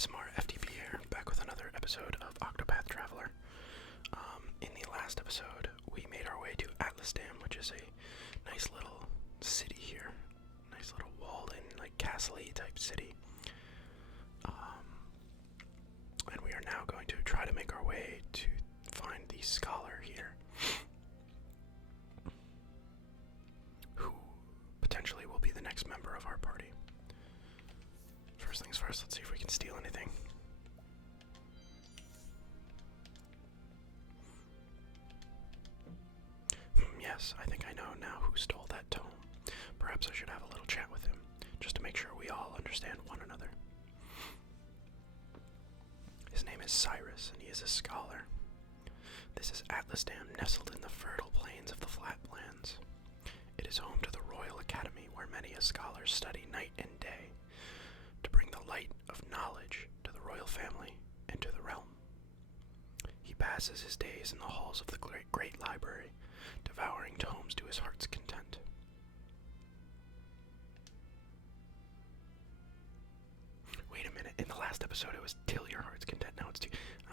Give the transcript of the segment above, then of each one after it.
ASMR FTP here, back with another episode of Octopath Traveler. In the last episode, we made our way to Atlasdam, which is a nice little city here. Nice little walled-in, like, castle-y type city. And we are now going to try to make our way to find the scholar here, who potentially will be the next member of our party. First things first, let's see if we can steal anything. Yes, I think I know now who stole that tome. Perhaps I should have a little chat with him, just to make sure we all understand one another. His name is Cyrus, and he is a scholar. This is Atlasdam, nestled in the fertile plains of the Flatlands. It is home to the Royal Academy, where many a scholar study night and day, to bring the light of knowledge to the royal family and to the realm. He passes his days in the halls of the great library, devouring tomes to his heart's content. Wait a minute, in the last episode it was till your heart's content, now it's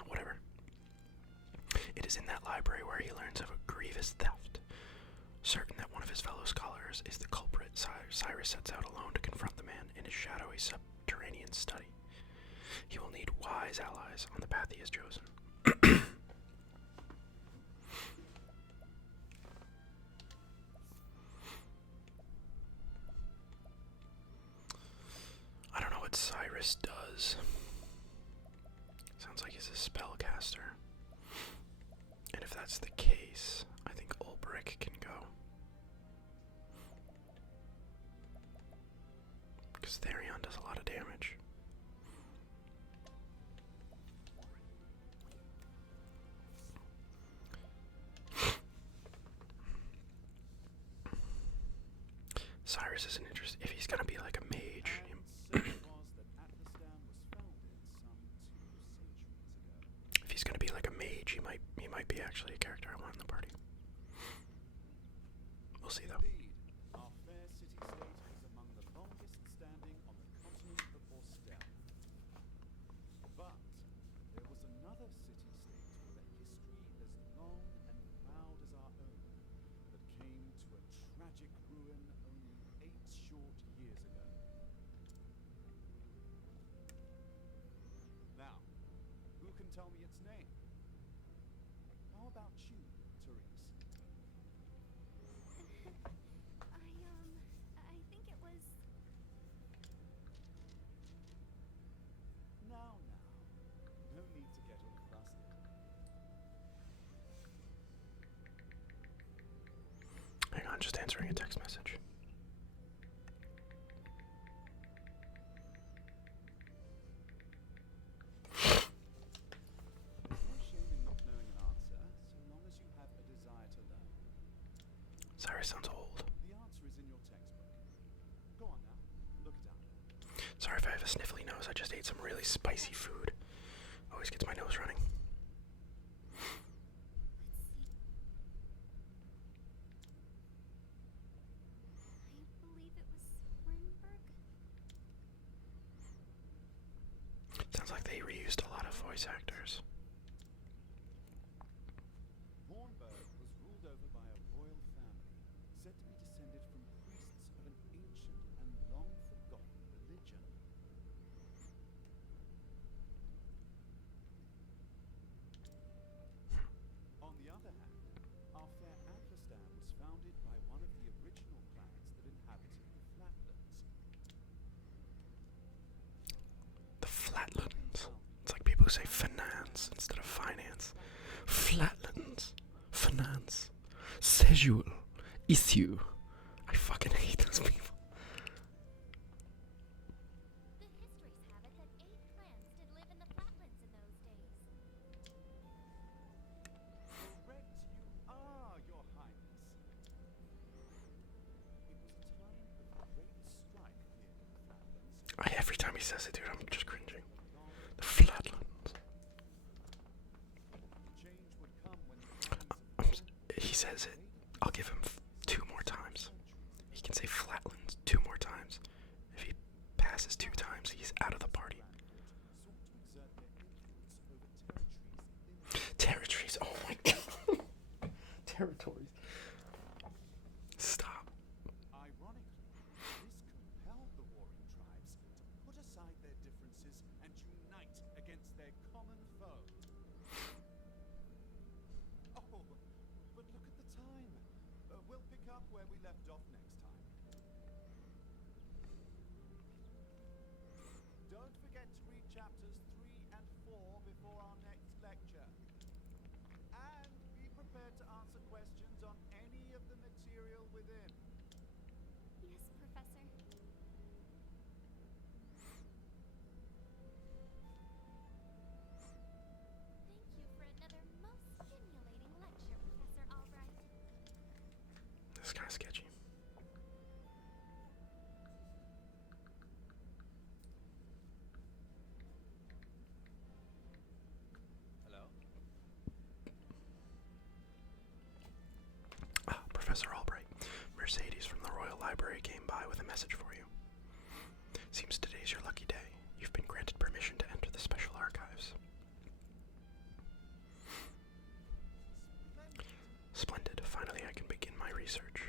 whatever. It is in that library where he learns of a grievous theft. Certain that one of his fellow scholars is the culprit, Cyrus sets out alone to confront the man in his shadowy subterranean study. He will need wise allies on the path he has chosen. I don't know what Cyrus does. Sounds like he's a spellcaster. And if that's the case, I think Albright can go. Because Therion does a lot of damage. Cyrus is an interest if he's gonna be like a mage. If he's gonna be like a mage, he might be actually a character I want in the party. We'll see though. Our fair city-state is among the longest standing on the continent of Atlasdam. But there was another city-state with a history as long and proud as our own that came to a tragic ruin only 8 short years ago. Now, who can tell me its name? How about you, Therese? I think it was... Now, no need to get all flustered. Hang on, just answering a text message. No shame in not knowing an answer, so long as you have a desire to learn. Cyrus sounds old. The answer is in your textbook. Go on now, look it up. Sorry if I have a sniffly nose, I just ate some really spicy food. Always gets my nose running. I believe it was Hornburg. Sounds like they reused a lot of voice actors. Hornburg was ruled over by a royal family, said to be descended from priests of an ancient and long forgotten religion. On the other hand, our fair Atlasdam was founded by one of the original clans that inhabited the Flatlands. The Flatlands. It's like people who say finance instead of finance. Flatlands. Finance. Sexual. Issue. I fucking hate those people. The histories have it that 8 clans did live in the Flatlands in those days. Correct you are, your highness. It was a time of great strife here in the Flatlands. Every time he says it, dude, I'm just cringing. The Flatlands. Change would come when the He says it. I'll give him 2 more times. He can say Flatlands 2 more times. If he passes 2 times, he's out of the party. we'll pick up where we left off next time. Don't forget to read chapters 3 and 4 before our next lecture. And be prepared to answer questions on any of the material within. Yes, Professor. Thank you for another most stimulating lecture, Professor Albright. This is kind of sketchy. Hello? Ah, Professor Albright. Mercedes from the Royal Library came by with a message for you. Seems today's your lucky day. You've been granted permission to enter the special archives. Splendid. Finally, I can begin my research.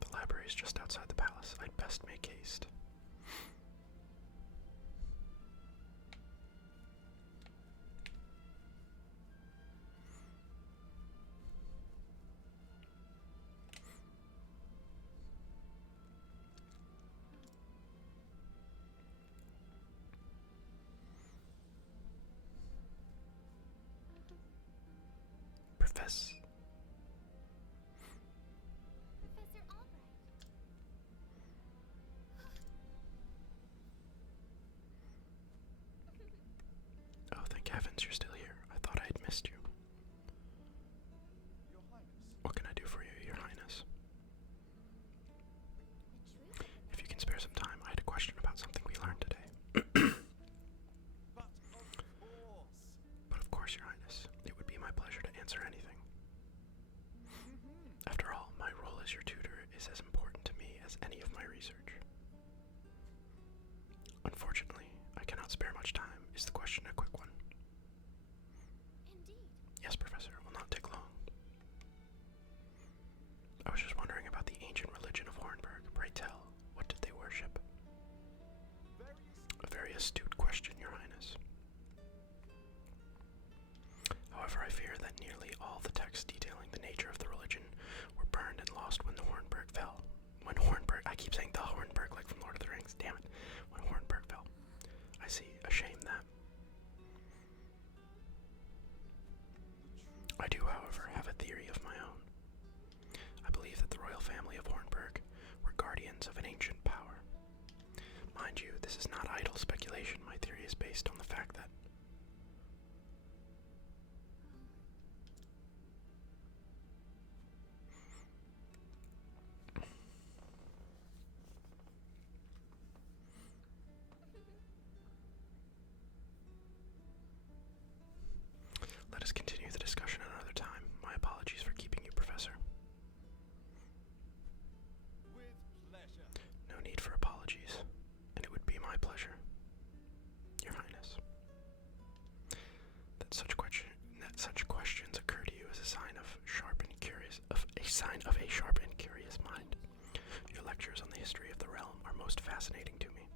The library is just outside the palace. I'd best make haste. Professor. Professor Albright. Oh, thank heavens you're still here. I thought I had missed you. Your Highness. What can I do for you, Your Highness? The truth? If you can spare some time, I had a question about something we learned today. But of course. But of course, Your Highness, it would be my pleasure to answer anything. After all, my role as your tutor is as important to me as any of my research. Unfortunately, I cannot spare much time. Is the question a quick one? Indeed. Yes, Professor, it will not take long. I was just wondering about the ancient religion of Hornburg. Pray tell, what did they worship? A very astute question, Your Highness. However, I fear that nearly all the texts detailing the nature of the religion were burned and lost when the Hornburg fell. I keep saying the Hornburg like from Lord of the Rings, damn it. When Hornburg fell. I see, a shame that. I do, however, have a theory of my own. I believe that the royal family of Hornburg were guardians of an ancient power. Mind you, this is not idle speculation. My theory is based on the fact that let us continue the discussion another time. My apologies for keeping you, Professor. With pleasure. No need for apologies, and it would be my pleasure, Your Highness. That such questions occur to you is a sign of a sharp and curious mind. Your lectures on the history of the realm are most fascinating to me.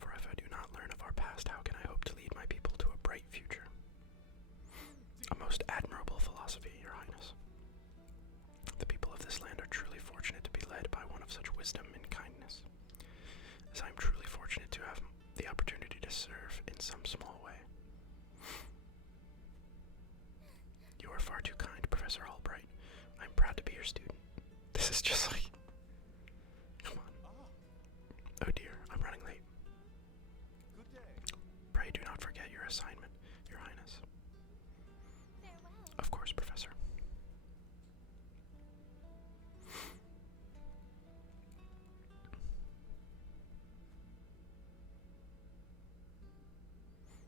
For if I do not learn of our past, how can I hope to lead my people to a bright future? A most admirable philosophy, Your Highness. The people of this land are truly fortunate to be led by one of such wisdom and kindness, as I am truly fortunate to have the opportunity to serve in some small way. You are far too kind, Professor Albright. I'm proud to be your student. This is just like... Come on. Oh dear, I'm running late. Good day. Pray do not forget your assignment, Your Highness. Farewell. Of course, Professor.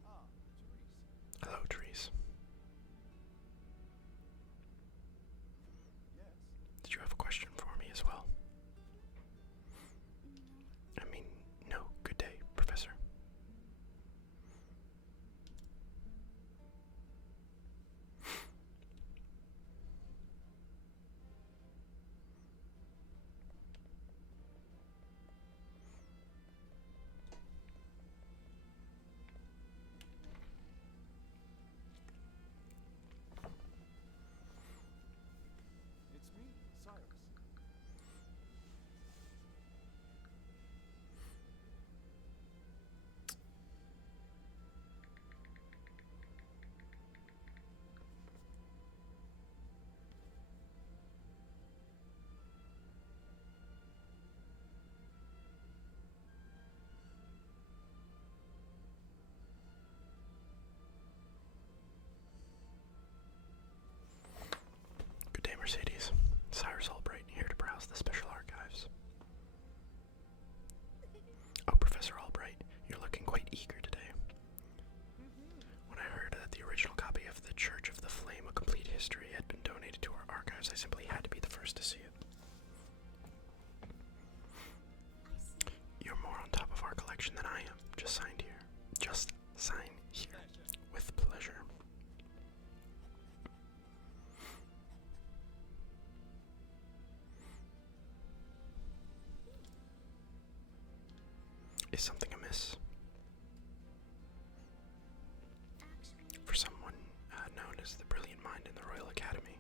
Therese. Hello, Therese. Yes. Did you have a question for me as well? No. I mean, no. Good day, Professor. Mercedes. Cyrus Albright, here to browse the special archives. Oh, Professor Albright, you're looking quite eager today. When I heard that the original copy of The Church of the Flame, A Complete History, had been donated to our archives, I simply had to be the first to see it. You're more on top of our collection than I am. Just signed here. Just sign here. With pleasure. Is something amiss? For someone known as the brilliant mind in the Royal Academy,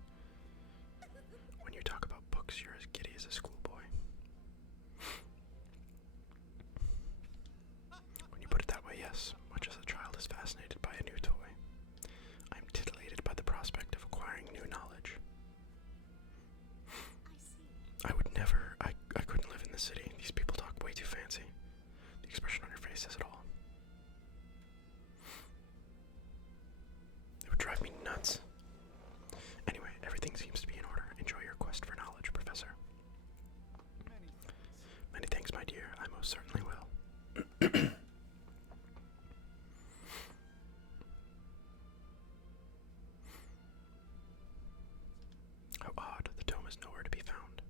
when you talk about books, you're as giddy as a schoolboy. When you put it that way, yes, much as a child is fascinated by a new toy. I am titillated by the prospect of acquiring new knowledge. I would never, I couldn't live in the city. These people talk way too fancy. The expression on your face says it all. It would drive me nuts. Anyway, everything seems to be in order. Enjoy your quest for knowledge, Professor. Many thanks, my dear. I most certainly will. How odd, the tome is nowhere to be found.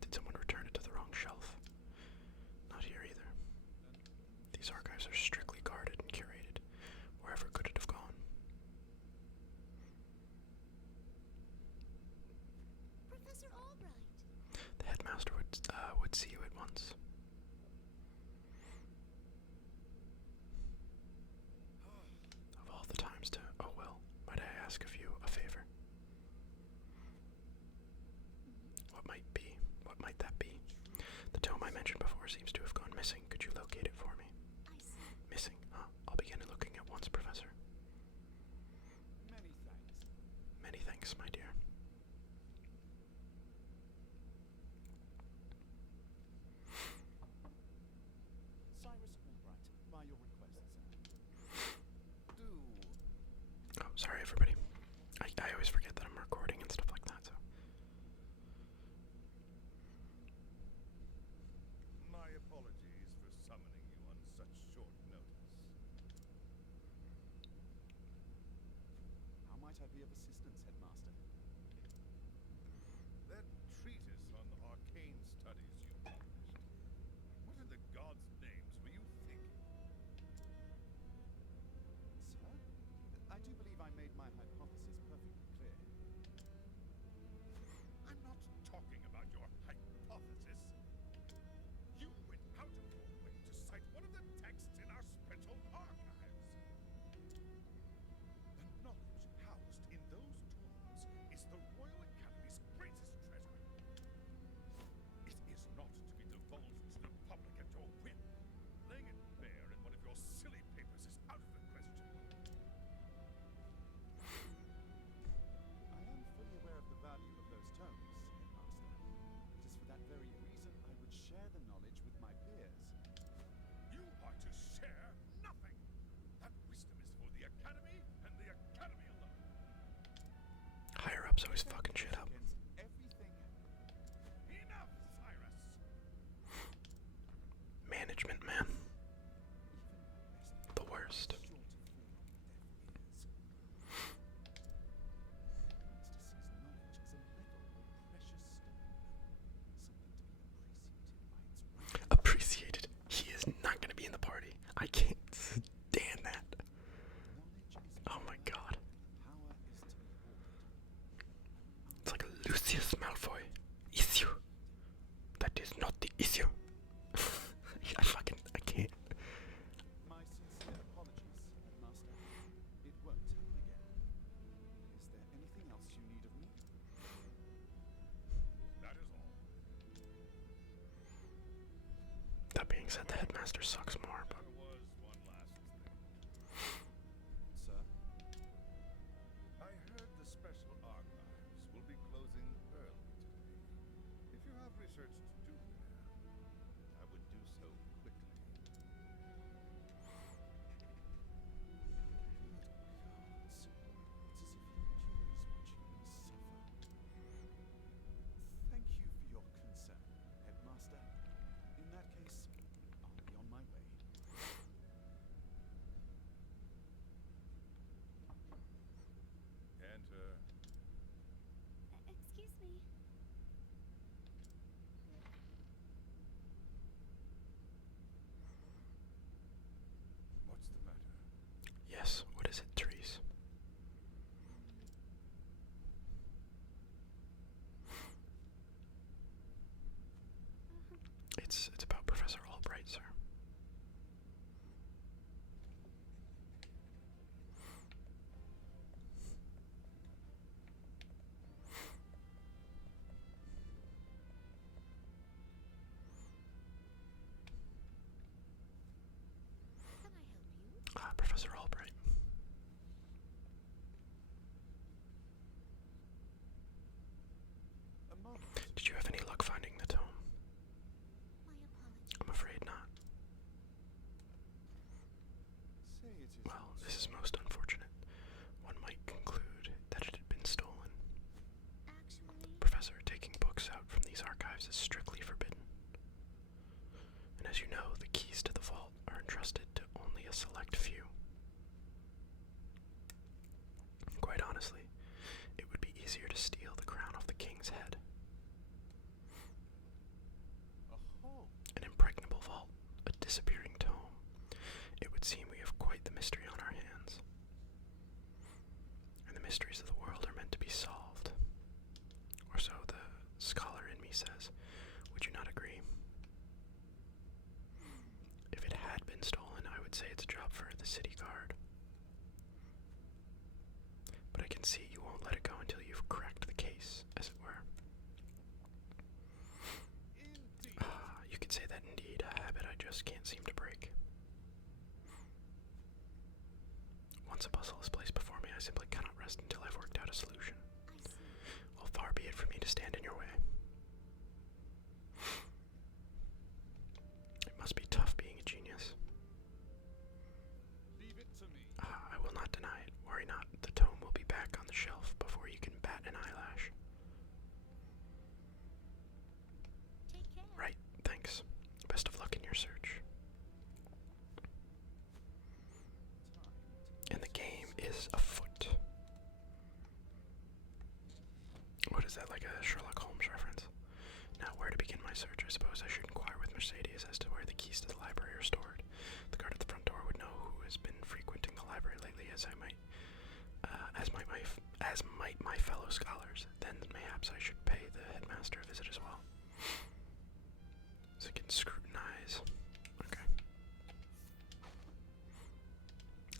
Did someone return it to the wrong shelf? Not here either. These archives are strictly guarded and curated. Wherever could it have gone? Professor Albright. The headmaster would see you at once. Of all the times to, oh well, might I ask of you a favor? What might that be? The tome I mentioned before seems to have gone missing. Could you locate it for me? I see. Missing, huh? I'll begin looking at once, Professor. Many thanks. Many thanks, my dear. Cyrus Albright, by your request, sir. Do Oh, sorry, everybody. I always forget that I'm recording and stuff like that, so. My apologies for summoning you on such short notice. how might I be of assistance, Headmaster? That treatise on arcane studies you published. What in the gods' names were you thinking? Sir, I do believe I made my hypothesis perfectly clear. I'm not talking about your hypothesis. You went out of your way to cite one of the texts in our special archives. The knowledge housed in those tomes is the Royal Academy's greatest treasure. It is not to be divulged to the public at your whim. Laying it bare in one of your silly papers is out of the question. I am fully aware of the value of those tomes, Headmaster. It is for that very reason I would share the knowledge with my peers. You are to share nothing. That wisdom is for the Academy and the Academy alone. Higher ups always fucking shit up. Against everything. Enough, Cyrus! Management, man. Even The worst. sure to fall on deaf ears. Master sees knowledge as a little precious stone, something to be appreciated by its Appreciated. He is not gonna be in the party. I can't stand that. knowledge is Oh my god. power is to be hoarded. It's like a Lucius Malfoy. Issue. That is not the issue. I can't. My sincere apologies, Headmaster. It won't happen again. Is there anything else you need of me? That is all. That being said, the headmaster sucks more, but There was one last thing. Sir? I heard the special archives will be closing early today. If you have research to do there, I would do so quickly. Gods. mysteries of the world are meant to be solved. Or so the scholar in me says. Would you not agree? If it had been stolen, I would say it's a job for the city guard. But I can see you won't let it go until you've cracked the case, as it were. You could say that indeed, a habit I just can't seem to break. Once a puzzle is placed before me, I simply cannot rest until I've worked out a solution. Well, far be it from me to stand in your way. It must be tough being a genius. Leave it to me. I will not deny it. Worry not. The tome will be back on the shelf before you can bat an eyelash. Take care. Right, thanks. Best of luck in your search. And the game is afoot. What is that, like a Sherlock Holmes reference? Now, where to begin my search? I suppose I should inquire with Mercedes as to where the keys to the library are stored. The guard at the front door would know who has been frequenting the library lately, as might my fellow scholars. Then mayhaps I should pay the headmaster a visit as well, so I can scrutinize. Okay.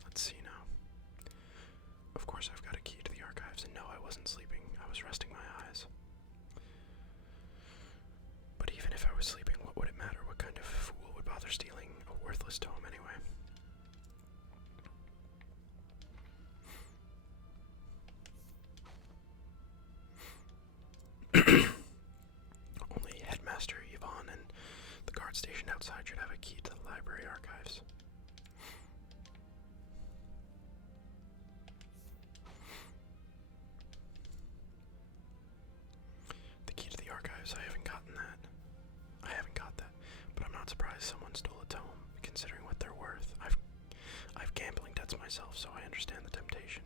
Let's see now. Of course, I've got a key to the archives, and no, I wasn't sleeping. I was resting my eyes. But even if I was sleeping, what would it matter? What kind of fool would bother stealing a worthless tome anyway? Only Headmaster Yvonne and the guard stationed outside should have a key to the library archives. The key to the archives, I haven't got that, but I'm not surprised someone stole a tome, considering what they're worth. I've gambling debts myself, so I understand the temptation.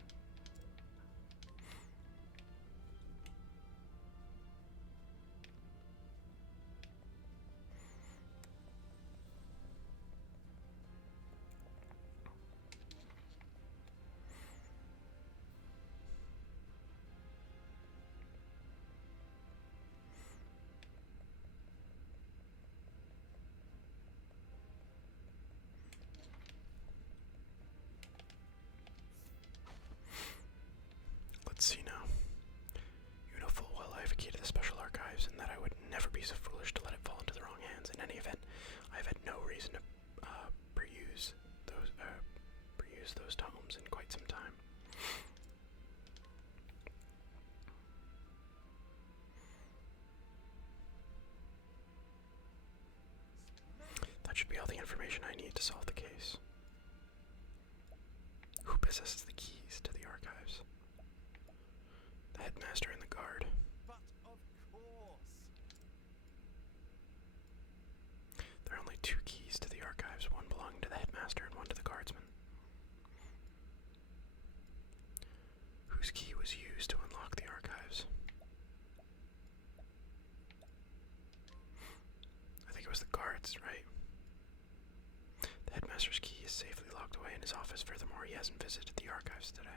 Let's see now. You know full well I have a key to the special archives, and that I would never be so foolish to let it fall into the wrong hands. In any event, I've had no reason to peruse those tomes in quite some time. That should be all the information I need to solve the case. Who possesses the keys to the archives? The headmaster and the guard. But of course. There are only 2 keys to the archives, one belonging to the headmaster and one to the guardsman. Whose key was used to unlock the archives? I think it was the guard's, right? The headmaster's key is safely locked away in his office. Furthermore, he hasn't visited the archives today.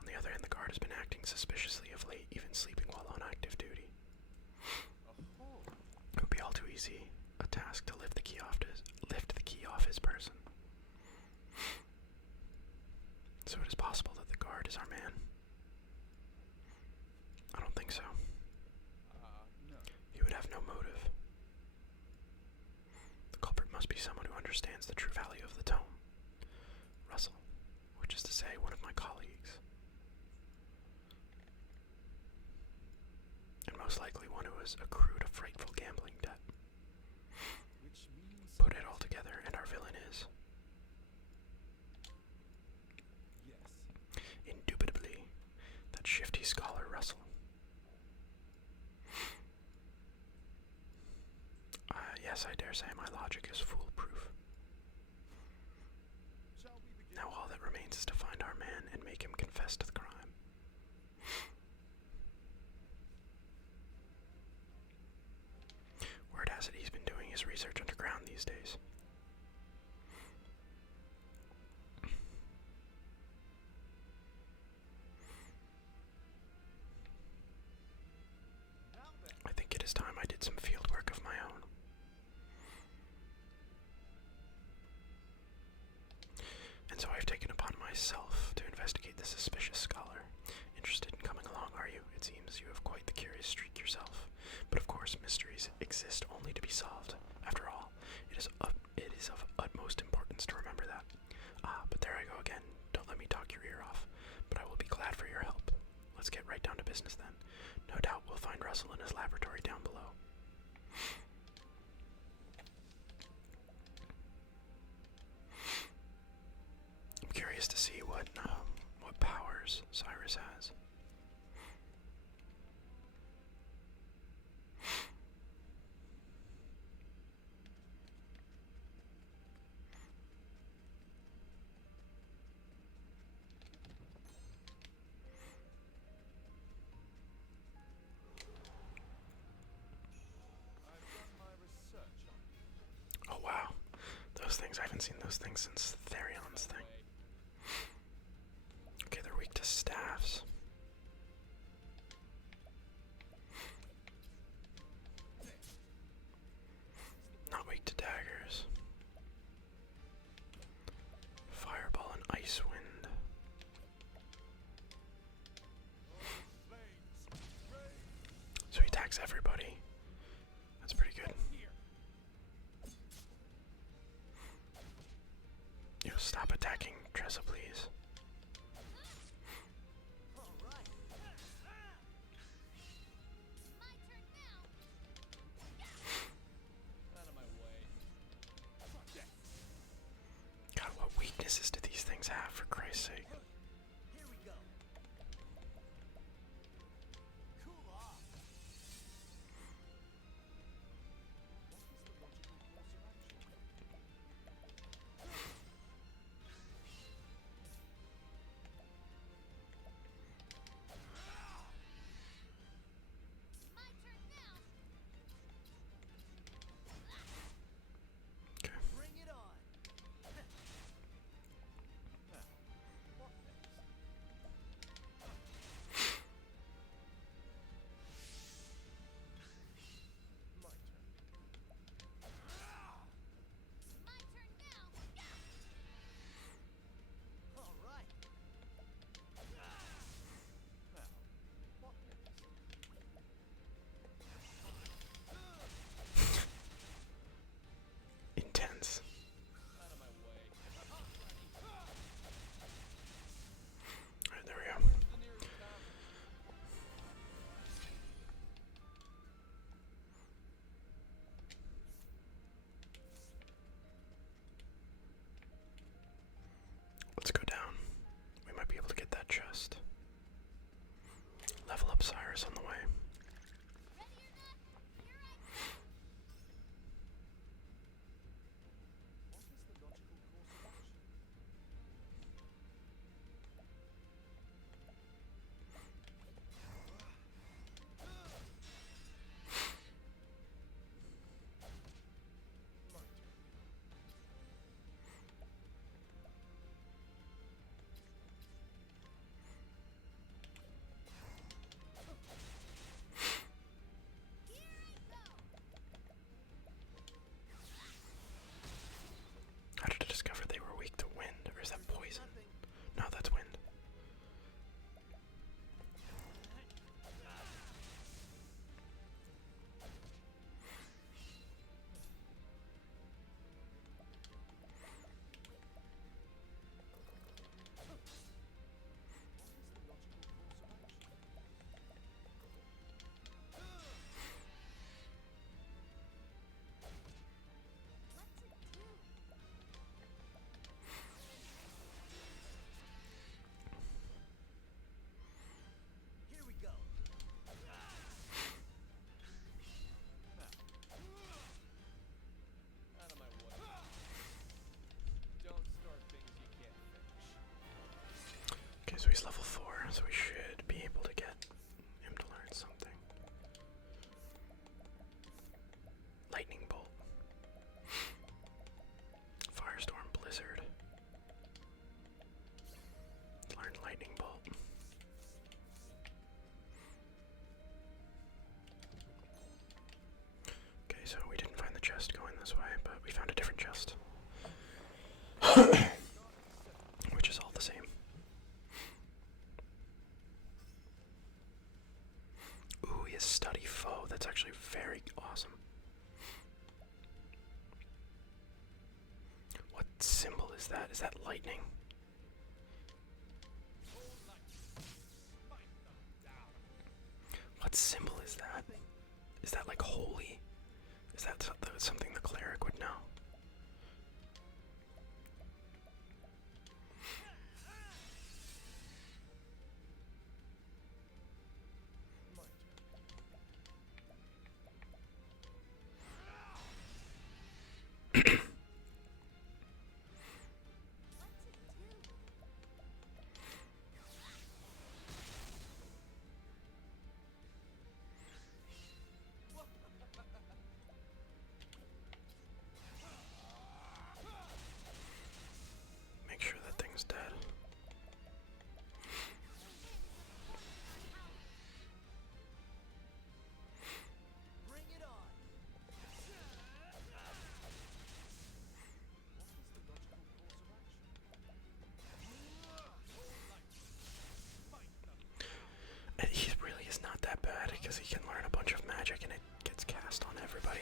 On the other hand, the guard has been acting suspiciously of late, even sleeping while on active duty. It would be all too easy a task to lift the key off his person. So it is possible that the guard is our man. I don't think so. No. He would have no motive. The culprit must be someone who understands the true value of the tome. Russell, which is to say, one of my colleagues. And most likely one who has accrued a frightful gambling debt. Which means Put it all together, and our villain is, yes. indubitably, that shifty scholar Russell. Yes, I dare say my logic is foolproof. Shall we begin? Now all that remains is to find our man and make him confess to the crime. Word has it he's been doing his research underground these days. taken upon myself to investigate the suspicious scholar. Interested in coming along, are you? It seems you have quite the curious streak yourself. But of course, mysteries exist only to be solved. After all, it is of utmost importance to remember that. Ah, but there I go again. Don't let me talk your ear off. But I will be glad for your help. Let's get right down to business then. No doubt we'll find Russell in his laboratory down below. I'm curious to see what powers Cyrus has. I've done my research on you. Oh wow, those things, I haven't seen those things since Therion's thing. Okay, they're weak to staffs. Not weak to daggers. Fireball and ice wind. So he attacks everybody. That's pretty good. Yo, stop attacking Tressa, please. My turn now. Out of my way. God, what weaknesses do these things have, for Christ's sake? Here we go. Cool off. My turn now. Okay. Bring it on. My turn now. All right. Intense. Out of my way. Alright, there we go. Where's the nearest town? Let's go down. We might be able to get that chest. Level up Cyrus on the way. Ready or not, here I go. What is the logical course of action? How did I discover they were weak to wind? Or is that poison? No, that's wind. What to do? Here we go. Out of my way. Don't start things you can't finish. Okay, so he's level 4, so we should be able to get him to learn something. Lightning bolt. Firestorm blizzard. Learn lightning bolt. Okay, so we didn't find the chest going this way, but we found a different chest. Which that? Is that lightning? What symbol is that? Is that like holy? Is that something the cleric would know? Make sure that thing's dead. Bring it on. And he really is not that bad because he can learn a bunch of magic and it gets cast on everybody.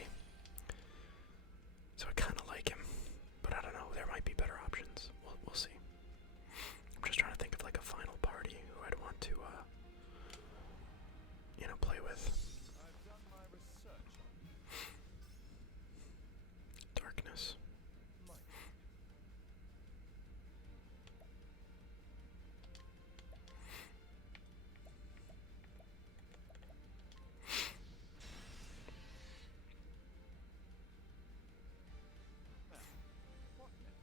So I kind of like him, but I don't know. There might be better options. We'll see. I'm just trying to think of like a final party who I'd want to, play with. I've done my research on you. Darkness. What next?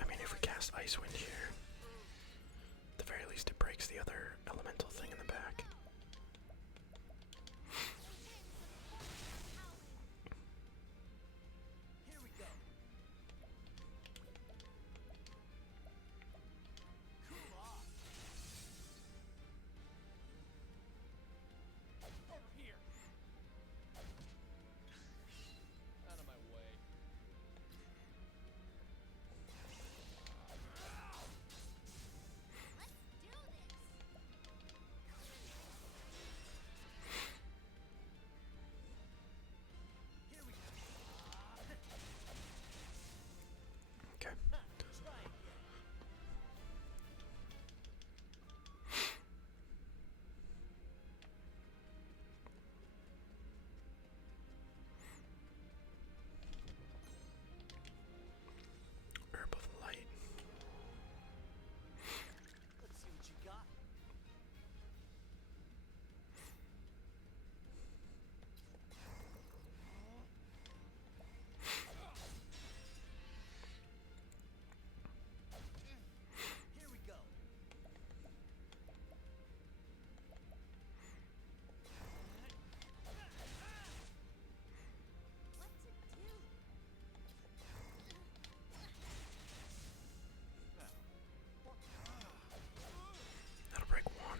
I mean, if we cast Icewind here, at the very least it breaks the other elemental thing in the back. Here we go. Cool off. Over here. Out of my way. Here we go. Okay. Try again. Herb of Light. Let's see what you got. Here we go. That'll break one.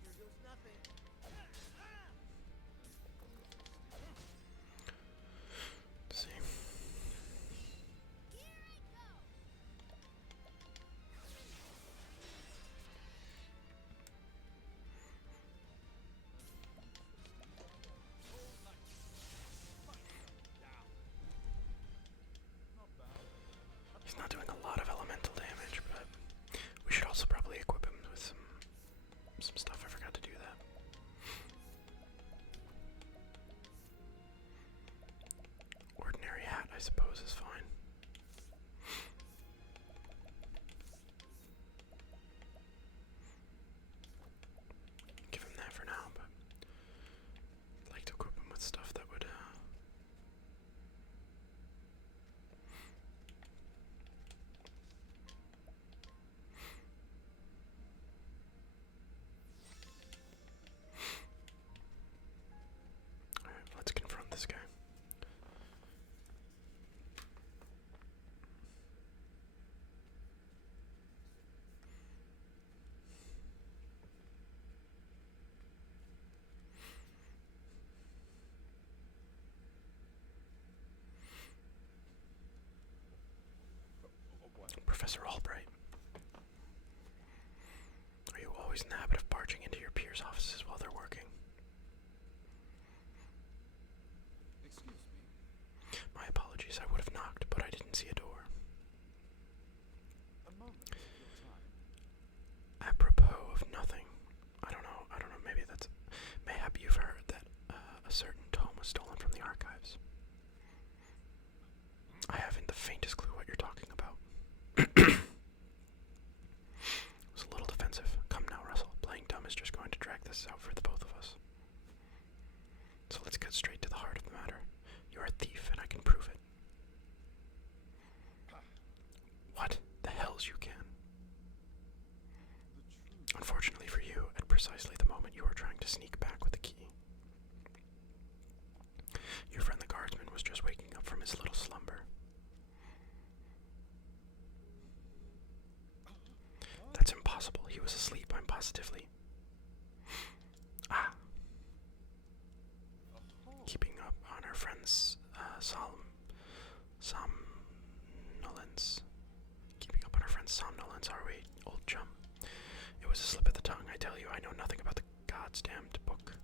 Here goes nothing. Let's see. He's not doing a lot of elemental damage, but we should also probably equip him with some stuff. I forgot to do that. Ordinary hat, I suppose, is fine. Give him that for now, but I'd like to equip him with stuff that would, Alright, let's confront this guy. Professor Albright. Are you always in the habit of barging into your peers' offices while they're working? Excuse me. My apologies, I would have knocked, but I didn't see a door. A moment of your time. Apropos of nothing. I don't know, maybe that's... Mayhap you've heard that a certain tome was stolen from the archives. I haven't the faintest clue what you're talking about. It was a little defensive. Come now, Russell. Playing dumb is just going to drag this out for the both of us. So let's get straight to the heart of the matter. You're a thief, and I can prove it. What the hells you can? The truth. Unfortunately for you, at precisely the moment you were trying to sneak back with the key, your friend the guardsman was just waking up from his little slumber. That's impossible. He was asleep, I'm positively. Ah. Keeping up on our friend's somnolence. Keeping up on our friend's somnolence, are we, old chum? It was a slip of the tongue, I tell you. I know nothing about the God's damned book.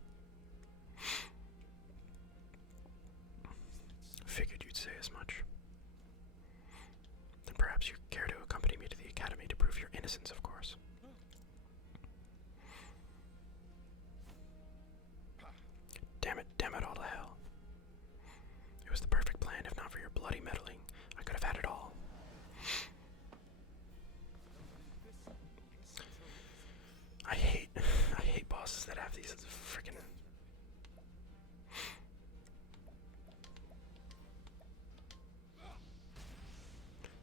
Figured you'd say as much. Then perhaps you care to accompany me to the academy to prove your innocence, of course. Damn it all to hell. It was the perfect plan, if not for your bloody meddling. I could have had it all. I hate bosses that have these freaking...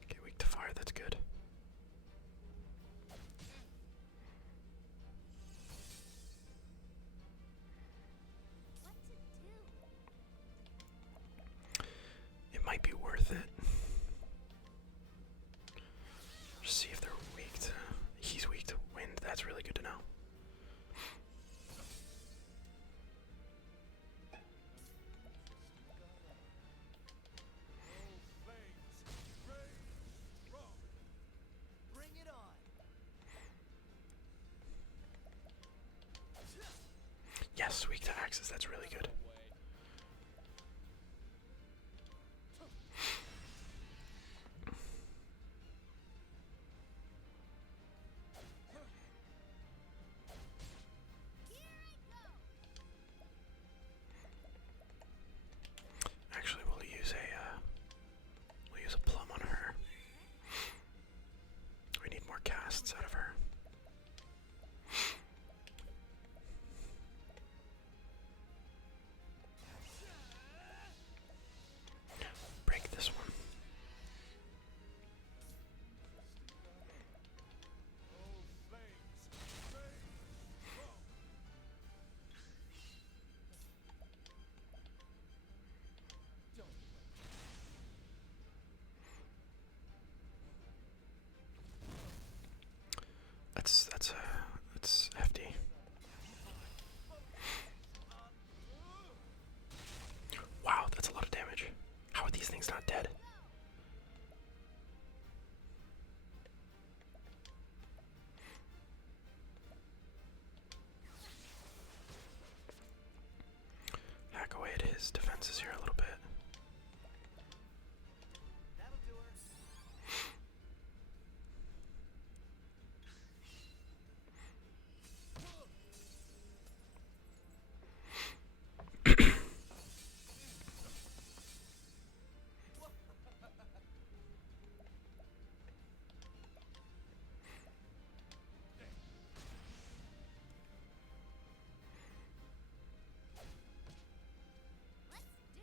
Okay, weak to fire, that's good. What to do? It might be worth it. Just see if they're weak to... He's weak to wind, that's really good to know. Bring it on. Yes, weak to axes, that's really good. Actually, we'll use a plum on her. We need more casts out of her. Break this one. That's hefty. Wow, that's a lot of damage. How are these things not dead? Hack away at his defenses here a little bit. That'll do her. Let's do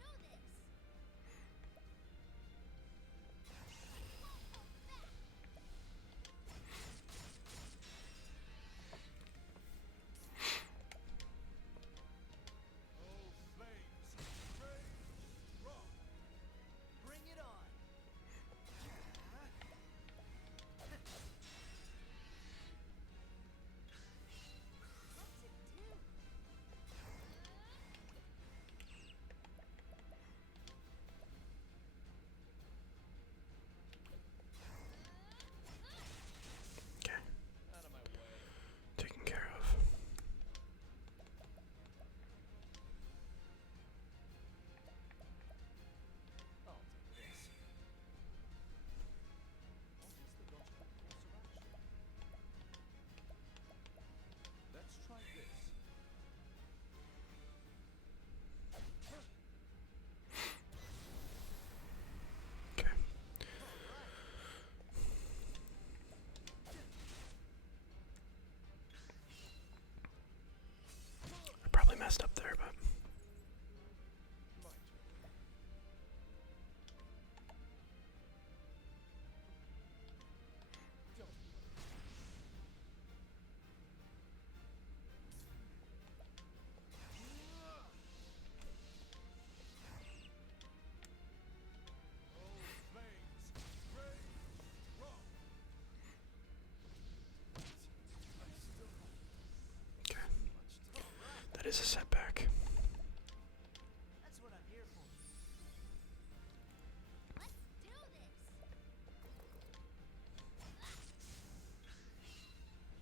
is a setback. That's what I'm here for. Let's do this.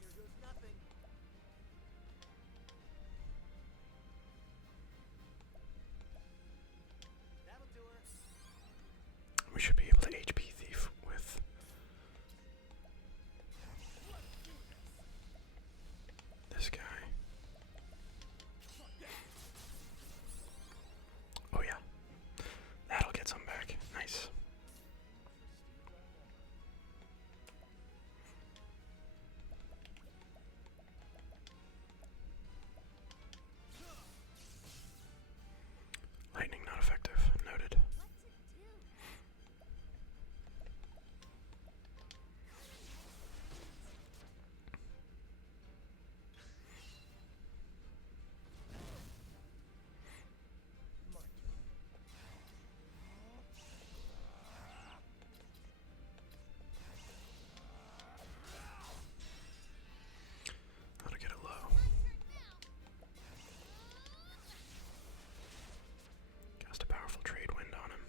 Here goes nothing. That'll do her. We should be able to HP thief with. This guy. Oh yeah. That'll get some back. Nice. Lightning not effective. Noted. What to do? How to get it low. Cast a powerful trade wind on him.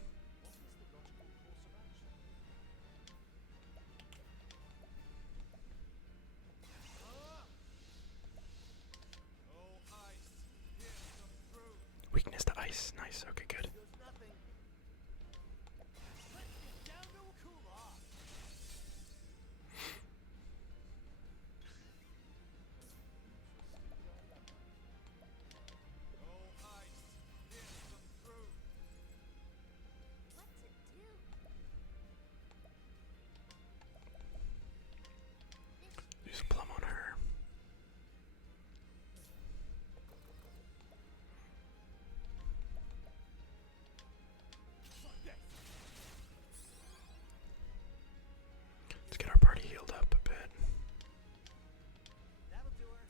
Oh, ice, here's some fruit. Weakness to ice. Nice. Okay, good. Here goes nothing. Let's get down to a cool off. Oh, ice, here's some fruit. What to do? Use a plum on her. Let's get our party healed up a bit. That'll do her.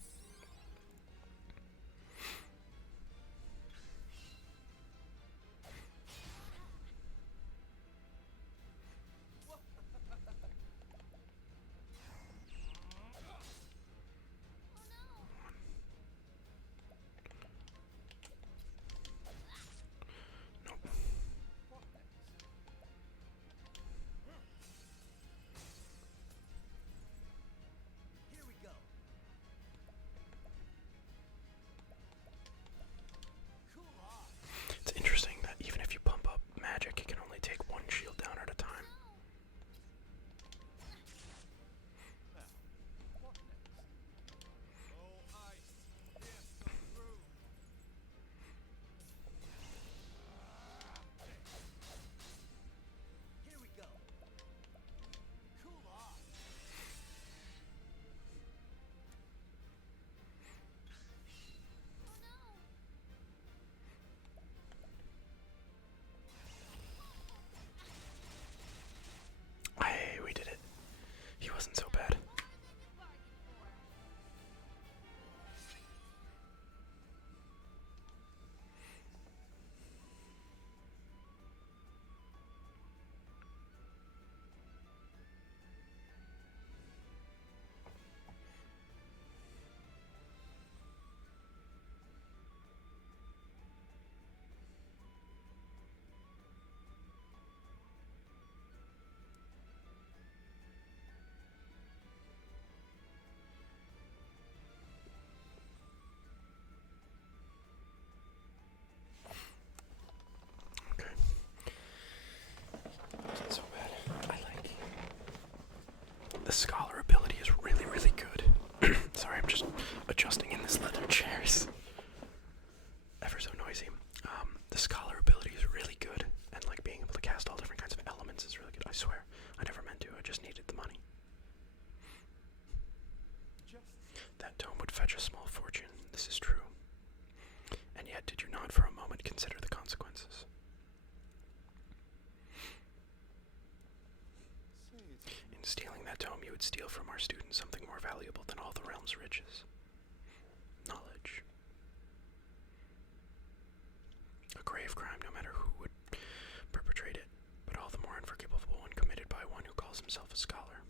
Nope. Here we go. Cool off. It's interesting that even if you pump up magic, it can only take one shield down at a time. Now, what next? Oh, ice, here's some fruit. Here we go. Cool off. Hey, we did it. He wasn't so bad. More than you bargained for. Okay. Wasn't so bad. I like. The scholar ability is really, really good. Sorry, I'm just adjusting in this leather chairs. Ever so noisy. The scholar ability is really good, and like being able to cast all different kinds of elements is really good. I swear, I never meant to. I just needed the money. That tome would fetch a small fortune. This is true. And yet, did you not for a moment consider the consequences? In stealing that tome, you would steal from our students something more valuable than all the realm's riches. Knowledge. A grave crime, no matter who would perpetrate it, but all the more unforgivable when committed by one who calls himself a scholar.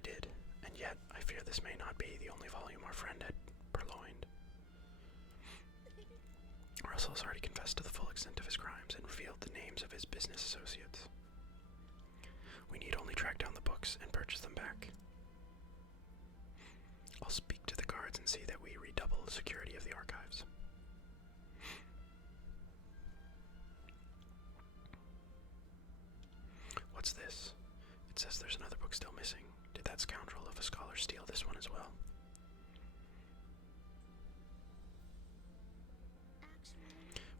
I did, and yet I fear this may not be the only volume our friend had purloined. Russell has already confessed to the full extent of his crimes and revealed the names of his business associates. We need only track down the books and purchase them back. I'll speak to the guards and see that we redouble the security of the archives. What's this? It says there's another book still missing. Did that scoundrel of a scholar steal this one as well?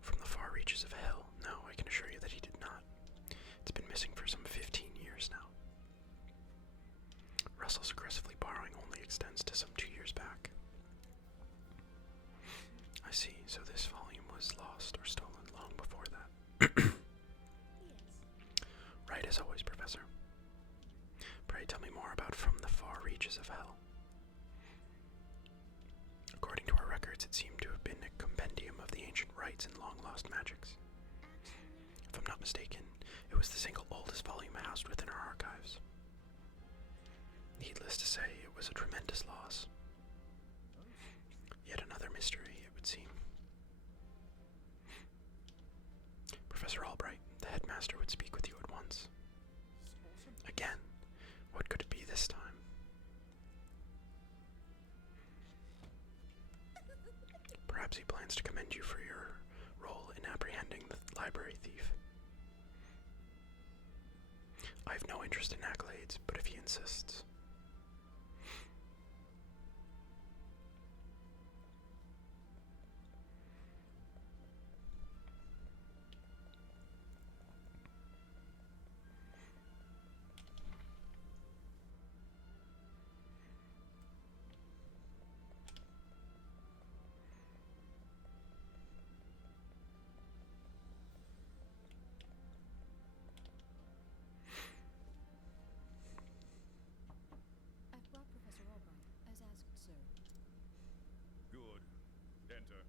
From the far reaches of hell? No, I can assure you that he did not. It's been missing for some 15 years now. Russell's aggressively borrowing only extends to some 2 years back. I see, so this volume was lost or stolen long before that. Yes. Right as always, Professor. Pray tell me more about From the Far Reaches of Hell. According to our records, it seemed to have been a compendium of the ancient rites and long-lost magics. If I'm not mistaken, it was the single oldest volume housed within our archives. Needless to say, it was a tremendous loss. Yet another mystery, it would seem. Professor Albright, the headmaster, would speak with you at once. Again, what could it be this time? Perhaps he plans to commend you for your role in apprehending the library thief. I have no interest in accolades, but if he insists. I've brought Professor Albright, as asked, sir. Good. Enter.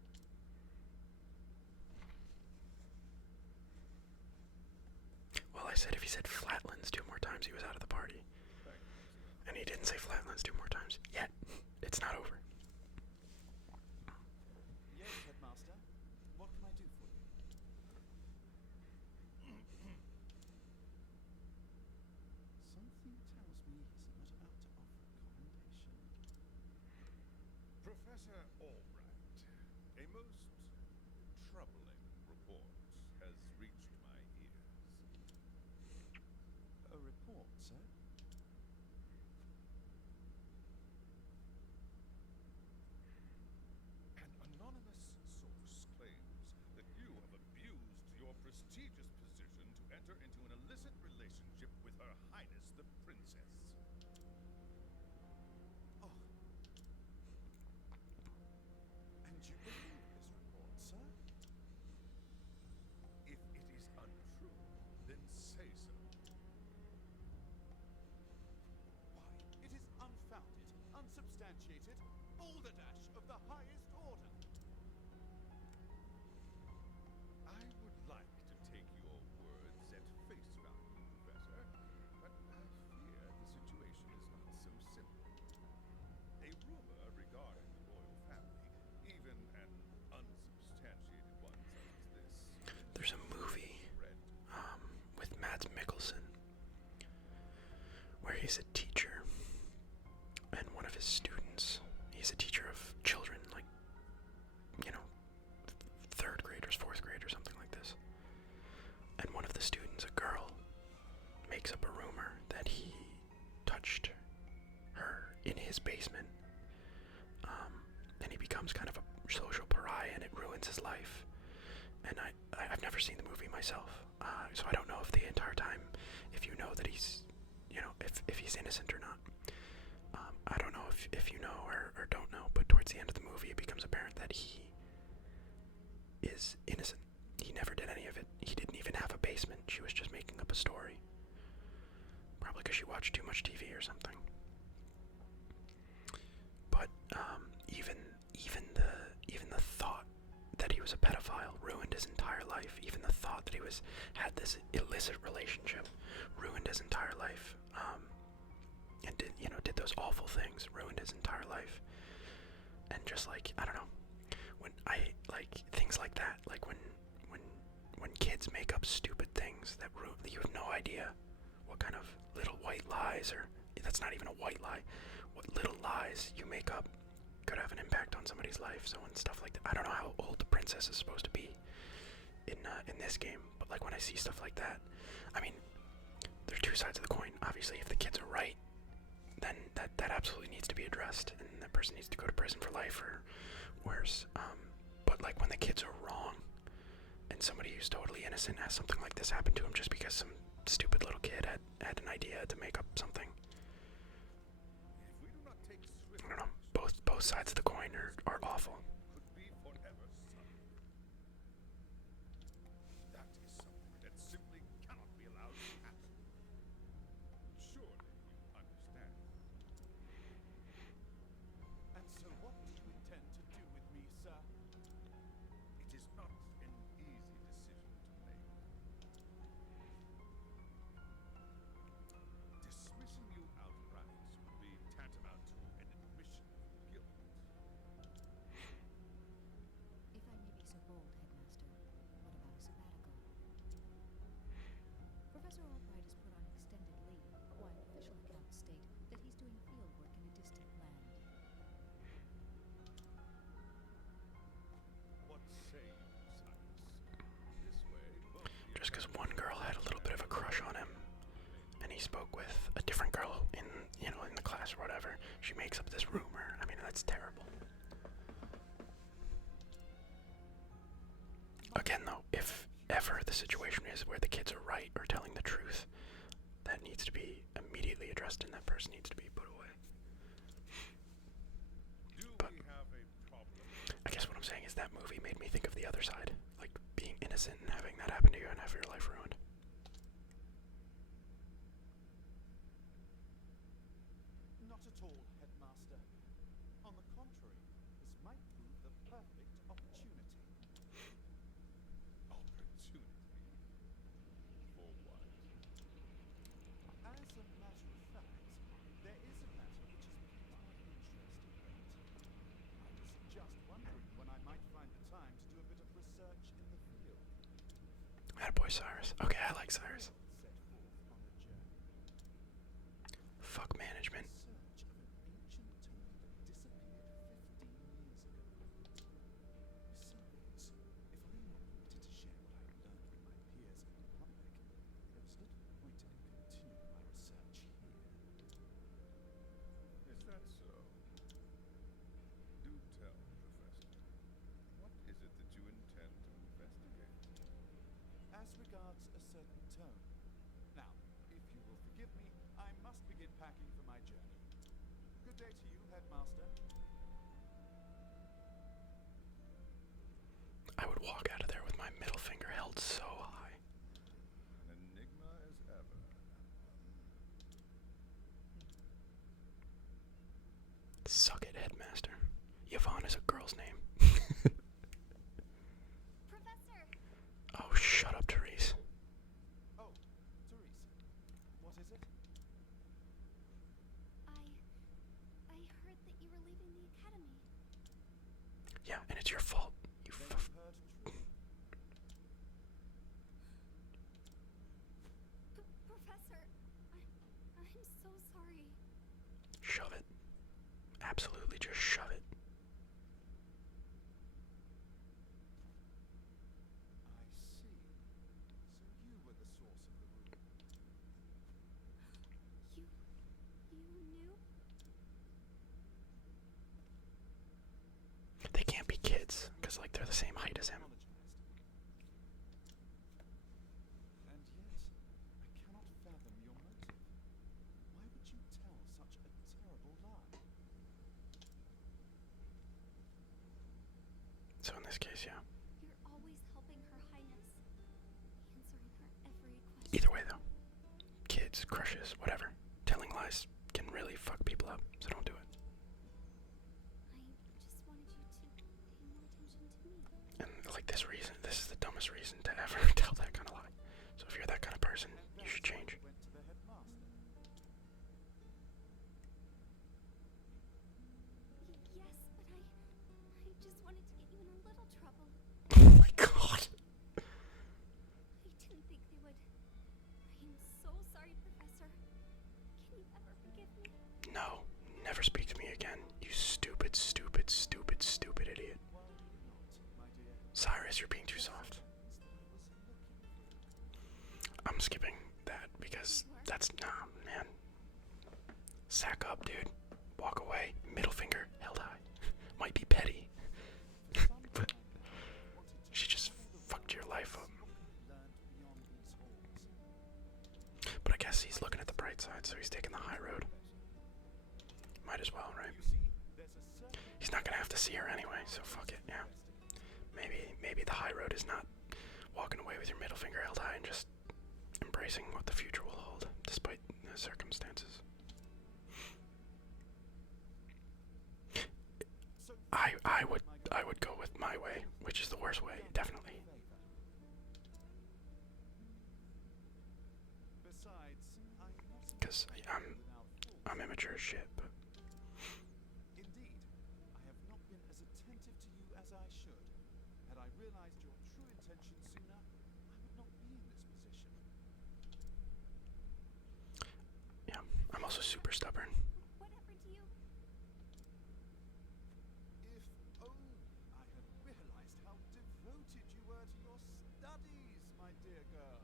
Well, I said if he said Flatlands 2 more times, he was out of the party. Thank you. And he didn't say Flatlands 2 more times. Yet. It's not over. Yes, Headmaster. What can I do for you? Something tells me he's not about to offer commendation. Professor Albright, a most troubling report has reached my ears. A report, sir? An anonymous source claims that you have abused your prestigious position to enter into an illicit relationship with Her Highness the Princess. Oh. And you believe this report, sir? If it is untrue, then say so. Why, it is unfounded, unsubstantiated, balderdash of the highest order. I would like to take your words at face value, Professor, but I fear the situation is not so simple. A rumor regarding the royal family, even an unsubstantiated one such as this, There's a movie spread. with Mads Mikkelsen where he's a teacher, and one of his students, he's a teacher of children, like, you know, 3rd graders, 4th grade or something like this. And one of the students, a girl, makes up a rumor that he touched her in his basement. And he becomes kind of a social pariah, and it ruins his life. And I've never seen the movie myself, so I don't know if the entire time, if you know that he's, you know, if he's innocent or not. I don't know if you know or don't know, but towards the end of the movie, it becomes apparent that he is innocent. He never did any of it. He didn't even have a basement. She was just making up a story. Probably because she watched too much TV or something. But even the thought that he was a pedophile ruined his entire life. Even the thought that he had this illicit relationship ruined his entire life. and did those awful things, ruined his entire life. And just like, I don't know, when I like things like that, like when kids make up stupid things that you have no idea what kind of little white lies, or that's not even a white lie, what little lies you make up could have an impact on somebody's life. So when stuff like that, I don't know how old the princess is supposed to be in this game, but like when I see stuff like that, I mean, there are two sides of the coin. Obviously, if the kids are right, then that absolutely needs to be addressed, and that person needs to go to prison for life or worse. But like when the kids are wrong, and somebody who's totally innocent has something like this happen to him just because some stupid little kid had an idea to make up something. If we do not take swift I don't know. Both sides of the coin are awful. could be forever suffered. That is something that simply cannot be allowed to happen. Surely you understand. And so what do you intend to do with me, sir? It is not an easy decision to make. Dismissing you outright would be tantamount to an admission of guilt. If I may be so bold, Headmaster, what about a sabbatical? Professor Albright is put on extended leave, while official accounts state that he's doing field work in a distant land. What say you, Cyrus? This way, both of you Just because one girl had a little bit of a crush on him, and he spoke with a different girl in the class or whatever, she makes up this rumor. I mean, that's terrible. Again, though, if ever the situation is where the kids are right or telling the truth, that needs to be immediately addressed, and that person needs to be put away. do But we have a problem? I guess what I'm saying is that movie made me think of the other side, like being innocent and having that happen to you and have your life ruined. Not at all, Headmaster. On the contrary, this might prove the perfect opportunity. Opportunity? For what? As a matter of fact, there is a matter which has piqued my interest of late. I was just wondering when I might find the time to do a bit of research in the field. Attaboy Cyrus. Okay, I like Cyrus. Set forth on a journey. Fuck management. Search of an ancient tome that disappeared 15 years ago. Besides, if I am not permitted to share what I have learned with my peers and the public, there is little point in continuing my research here. Is that so? Do tell, Professor. What is it that you intend to investigate? As regards a certain tome. Now, if you will forgive me, I must begin packing for my journey. Good day to you, Headmaster. I would walk out of there with my middle finger held so high. An enigma as ever. Suck it, Headmaster. Yvonne is a girl's name. Professor! Oh, shut up, Therese. Oh, Therese. What is it? I heard that you were leaving the academy. Yeah, and it's your fault. You Then f- you've heard true. Professor, I'm so sorry. Shove it. Absolutely just shove it. I see. So you were the source of the rumor. You knew? They can't be kids, because, like, they're the same height as him. And yet, I cannot fathom your motive. Why would you tell such a terrible lie? So in this case, yeah. You're always helping Her Highness, answering her every question. Either way, though. Kids, crushes, whatever. Telling lies can really fuck people up, so don't do it. I just wanted you to pay more attention to me. And, like, this is the dumbest reason to ever tell that kind of lie. So if you're that kind of person, And you should that's why change. you went to the headmaster. I'm so sorry, Professor. Can you ever forgive me? No, never speak to me again, you stupid, stupid, stupid, stupid idiot. My dear. Cyrus, you're being too soft. I'm skipping that because that's nah, man. Sack up, dude. Walk away. Middle finger held high. Might be petty, but she just fucked your life up. But I guess he's looking at the bright side, so he's taking the high road. Might as well, right? He's not gonna have to see her anyway, so fuck it, yeah. Maybe the high road is not walking away with your middle finger held high and just embracing what the future will hold, despite the circumstances. I would go with my way, which is the worst way, definitely. Because I'm immature as shit, but Indeed, I have not been as attentive to you as I should. Had I realized your true intention sooner, I would not be in this position. yeah, I'm also super stubborn. Whatever do you... If only I had realized how devoted you were to your studies, my dear girl.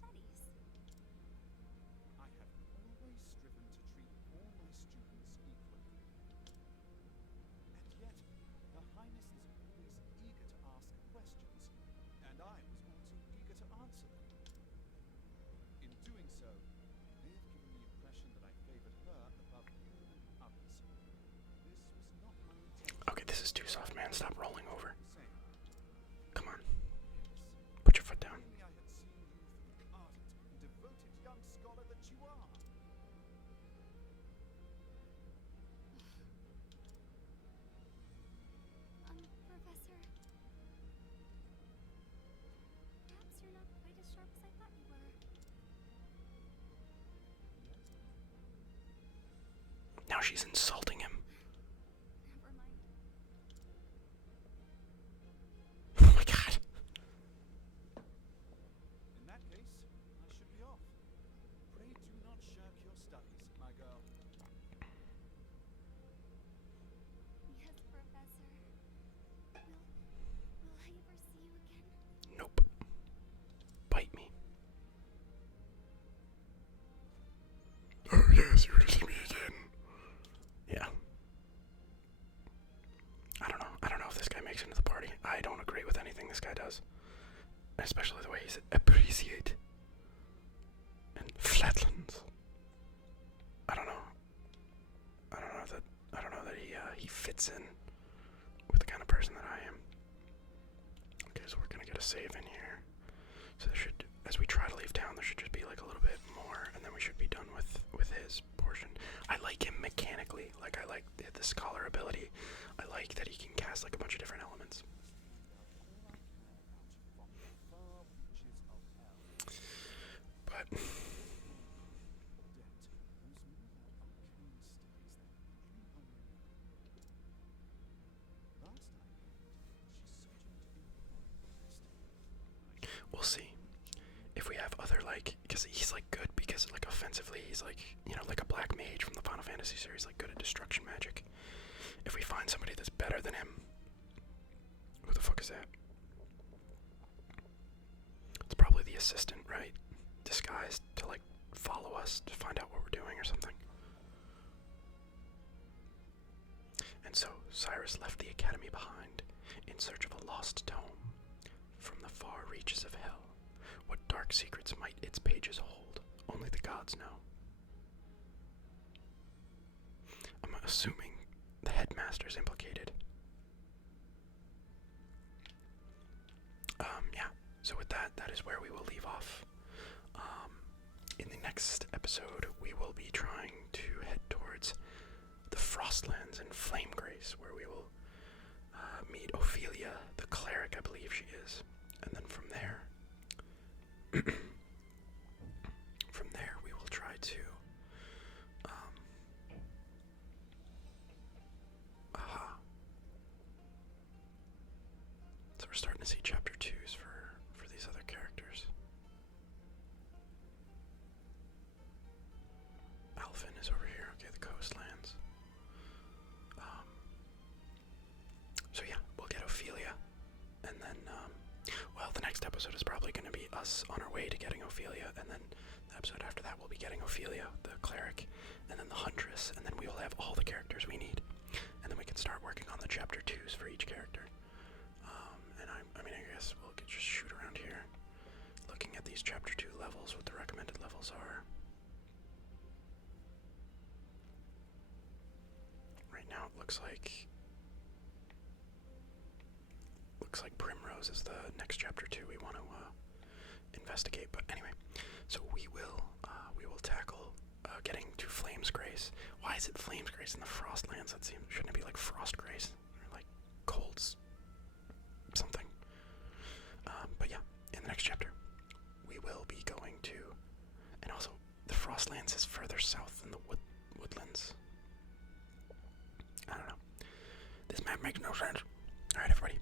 My studies. I have always striven to treat all my students equally. And yet, Her Highness is always eager to ask questions, and I was all too eager to answer them. In doing so, may have given the impression that I favored her above you and others. This was not my intention. Okay, this is too soft, man. Stop rolling over. Saying, Come on. Put your foot down. only I had seen you for the ardent and devoted young scholar that you are. Professor. Perhaps you're not quite as sharp as I thought you were. Now she's insulting him. Never mind. Oh my god. In that case, I should be off. Pray do not shirk your studies, my girl. Yes, Professor. Will I ever see you again? Nope. Bite me. Oh yes, you're gonna see me again. Yeah. I don't know if this guy makes it into the party. I don't agree with anything this guy does. Especially the way he's appreciate. And flatlands. I don't know that he fits in with the kind of person that I am. Okay, so we're gonna get a save in here. So there should, as we try to leave town, there should just be like a little bit more, and then we should be done with his portion. I like him mechanically. Like I like the scholar ability. I like that he can cast like a bunch of different elements. But we'll see if we have other like, because he's like good because like offensively he's like, you know, like a black mage from the Final Fantasy series, like good at destruction magic. If we find somebody that's better than him, who the fuck is that? It's probably the assistant, right? Disguised to like follow us to find out what we're doing or something. And so Cyrus left the academy behind in search of a lost tome from the far reaches of hell. What dark secrets might its pages hold? Only the gods know. I'm assuming the headmaster's implicated. Yeah. So with that, that is where we will leave off. In the next episode, we will be trying to head towards the Frostlands and Flamegrace, where we will meet Ophelia, the cleric, I believe she is. And then from there, we will try to so we're starting to see chapter 2s for these other characters. episode is probably going to be us on our way to getting Ophelia, and then the episode after that will be getting Ophelia, the cleric, and then the huntress, and then we will have all the characters we need, and then we can start working on the chapter 2s for each character. And I mean, I guess we'll just shoot around here, looking at these chapter 2 levels, what the recommended levels are. Right now it looks like Primrose is the next chapter 2 we want to investigate. But anyway, so we will tackle getting to Flames Grace. Why is it Flames Grace in the Frostlands? That seems, shouldn't it be like Frost Grace or like Colds something? But yeah, in the next chapter we will be going to, and also the Frostlands is further south than the woodlands. I don't know. This map makes no sense. Alright, everybody.